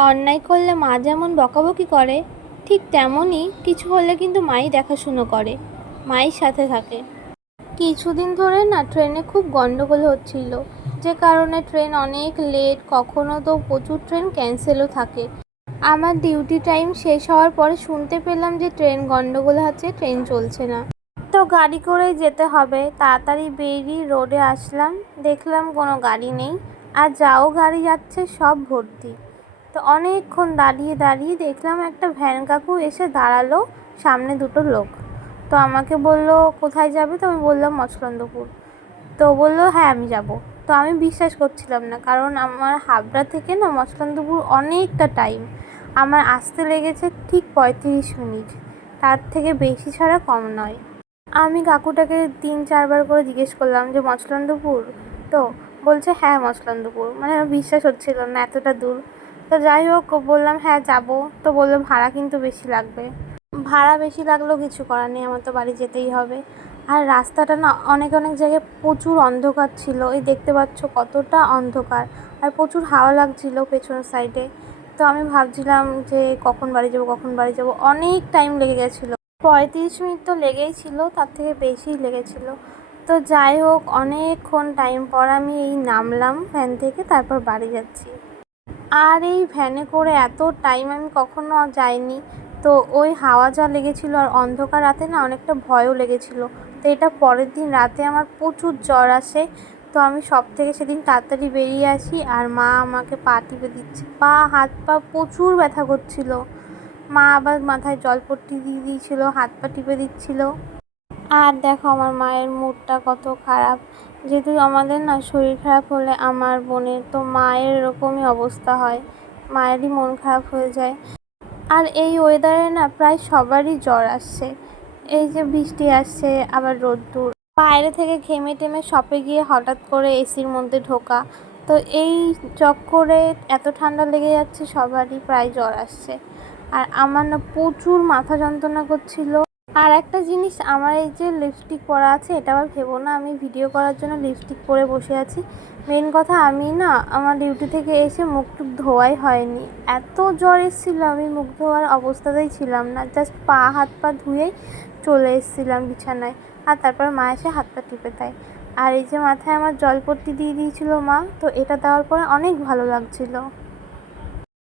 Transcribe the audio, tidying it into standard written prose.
অন্যায় করলে মা যেমন বকাবকি করে, ঠিক তেমনই কিছু হলে কিন্তু মাই দেখাশুনো করে, মাই সাথে থাকে। কিছুদিন ধরে না ট্রেনে খুব গন্ডগোল হচ্ছিল, যে কারণে ট্রেন অনেক লেট, কখনো তো প্রচুর ট্রেন ক্যান্সেলও থাকে। আমার ডিউটি টাইম শেষ হওয়ার পরে শুনতে পেলাম যে ট্রেন গন্ডগোল আছে, ট্রেন চলছে না। তো গাড়ি করেই যেতে হবে। তাড়াতাড়ি বেরিয়ে রোডে আসলাম, দেখলাম কোনো গাড়ি নেই, আর যাও গাড়ি যাচ্ছে সব ভর্তি। তো অনেকক্ষণ দাঁড়িয়ে দাঁড়িয়ে দেখলাম একটা ভ্যান কাকু এসে দাঁড়ালো, সামনে দুটো লোক। তো আমাকে বললো কোথায় যাবে, তো আমি বললাম মচলন্দপুর। তো বললো হ্যাঁ আমি যাব। তো আমি বিশ্বাস করছিলাম না, কারণ আমার হাবড়া থেকে না মচলন্দপুর অনেকটা টাইম। আমার আসতে লেগেছে ঠিক 35 মিনিট, তার থেকে বেশি ছাড়া কম নয়। আমি কাকুটাকে 3-4 বার করে জিজ্ঞেস করলাম যে মচলন্দপুর তো, বলছে হ্যাঁ মচলন্দপুর। মানে আমার বিশ্বাস হচ্ছিল না এতটা দূর। তো যাই হোক বললাম হ্যাঁ যাব। তো বললো ভাড়া কিন্তু বেশি লাগবে। ভাড়া বেশি লাগলেও কিছু করার নেই, আমার তো বাড়ি যেতেই হবে। আর রাস্তাটা না অনেক অনেক জায়গায় প্রচুর অন্ধকার ছিল, এই দেখতে পাচ্ছ কতটা অন্ধকার। আর প্রচুর হাওয়া লাগছিল পেছনের সাইডে। তো আমি ভাবছিলাম যে কখন বাড়ি যাবো কখন বাড়ি যাবো, অনেক টাইম লেগে গেছিলো। 35 মিনিট তো লেগেই ছিল, তার থেকে বেশিই লেগেছিল। তো যাই হোক অনেকক্ষণ টাইম পর আমি এই নামলাম ভ্যান থেকে, তারপর বাড়ি যাচ্ছি। আর এই ভ্যানে করে এত টাইম আমি কখনো যাইনি। তো ওই হাওয়া যা লেগেছিলো আর অন্ধকার রাতে না অনেকটা ভয়ও লেগেছিলো। তো এটা পরের দিন রাতে আমার প্রচুর জ্বর আসে। তো আমি সব থেকে সেদিন তাড়াতাড়ি বেরিয়ে আসি, আর মা আমাকে পা টিপে দিচ্ছে, পা হাত পা প্রচুর ব্যথা করছিলো। মা আবার মাথায় জলপট্টি দিয়ে দিয়েছিলো, হাত পা টিপে দিচ্ছিলো। আর দেখো আমার মায়ের মুডটা কত খারাপ, যেহেতু আমাদের না শরীর খারাপ হলে আমার বোনের তো মায়ের এরকমই অবস্থা হয়, মায়েরই মন খারাপ হয়ে যায়। আর এই ওয়েদারে না প্রায় সবারই জ্বর আসছে। এই যে বৃষ্টি আসছে আবার রোদ্দুর, বাইরে থেকে ঘেমে টেমে শপে গিয়ে হঠাৎ করে এসির মধ্যে ঢোকা। তো এই চক্করে এত ঠান্ডা লেগে যাচ্ছে, সবারই প্রায় জ্বর আসছে। আর আমার না প্রচুর মাথা যন্ত্রণা করছিল। আর একটা জিনিস, আমার এই যে লিপস্টিক পরা আছে, এটা আবার ভেবো না আমি ভিডিও করার জন্য লিপস্টিক পরে বসে আছি। মেন কথা আমি না আমার ডিউটি থেকে এসে মুখ টুক ধোয়াই হয়নি, এত জ্বর এসেছিল আমি মুখ ধোয়ার অবস্থাতেই ছিলাম না, জাস্ট পা হাত পা ধুয়েই চলে এসেছিলাম বিছানায়। আর তারপর মা এসে হাত পা টিপে দেয়। আর এই যে মাথায় আমার জলপট্টি দিয়ে দিয়েছিল মা, তো এটা দেওয়ার পরে অনেক ভালো লাগছিলো।